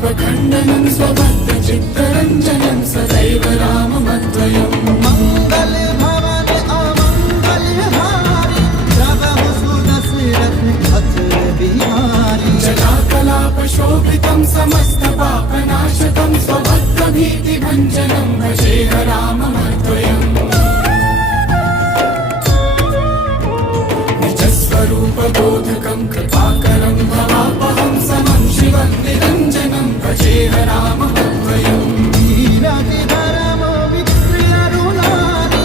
सकलपापखण्डनं स्वभक्तचित्तरञ्जनं सदैव राममद्वयम् मंगल भवन अमंगलहारी प्रभु सुदशरथ अचल बिहारी जटाकलापशोभितं समस्तपापनाशकं स्वभक्तभीतिभञ्जनं भजेह राममद्वयम् निजस्वरूपबोधकं कृपाकरं भवापहं समं शिवं निरञ्जनं भजेह राममद्वयम् धीरधिधरम विक्रियरुणानि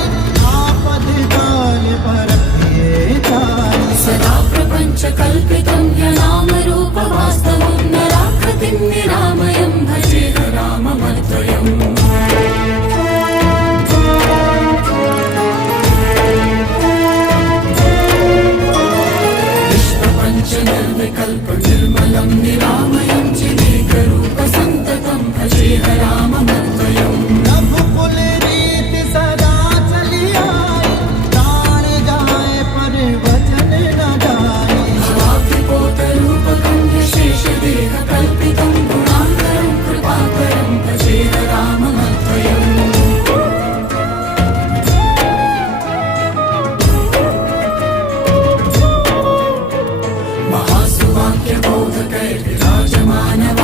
आपदकाल परख्ये तानि सदा प्रपञ्चकल्पितं ह्यनामरूपवास्तवं नराकृतिं निरामयं भजेह राममद्वयम् विश्वपञ्चनिर्विकल्प निर्मलं निरामयं जिनेकरूपसन्ततं भजेह राममद्वयम् रघुकुल रीति सदा चली आई प्राण जाए पर वचन न जाए भवाभिपोतरूपकं यशेषदेहकल्पितं गुणाकरं कृपाकरं भजेह राममद्वयम् महासुवाक्यबोधकैर्विराजमानः